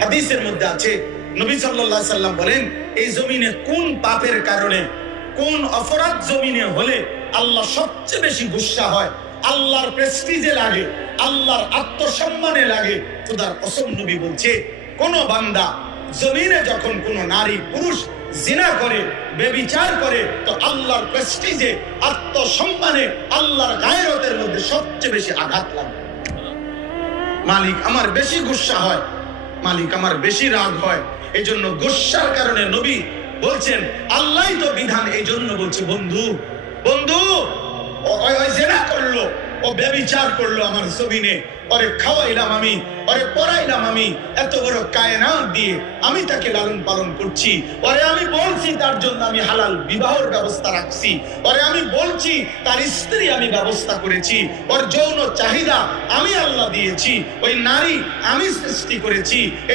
হাদিসের মধ্যে আছে, নবী সাল্লাল্লাহু আলাইহি সাল্লাম বলেন, এই জমিনে কোন পাপের কারণে, কোন অপরাধ জমিনে হলে আল্লাহ সবচেয়ে বেশি গুসা হয়, আল্লাহর প্রেস্টিজে লাগে, আল্লাহর আত্মসম্মানে লাগে। খোদার কসম, নবী বলছে, কোন বান্দা জমিনে যখন কোন নারী পুরুষ জিনা করে, ব্যভিচার করে, তো আল্লাহর প্রেস্টিজে, আত্মসম্মানে, আল্লাহর গায়রতের মধ্যে সবচেয়ে বেশি আঘাত লাগে। মালিক আমার বেশি গুসা হয়, মালিক আমার বেশি রাগ হয়। এই জন্য গুসার কারণে নবী বলছেন, আল্লাহই তো বিধান, এই জন্য বলছে, বন্ধু বন্ধু ও জিনা করলো, ও ব্যভিচার করলো আমার জমিনে, ওরে খাওয়াইলাম আমি, ওরে পড়াইলাম আমি, এত বড় কায়নাত দিয়ে আমি তাকে লালন পালন করছি, ওরে আমি বলছি তার জন্য আমি হালাল বিবাহের ব্যবস্থা রাখছি, ওরে আমি বলছি তার স্ত্রী আমি ব্যবস্থা করেছি, ওর যৌন চাহিদা আমি আল্লাহ দিয়েছি, ওই নারী আমি সৃষ্টি করেছি।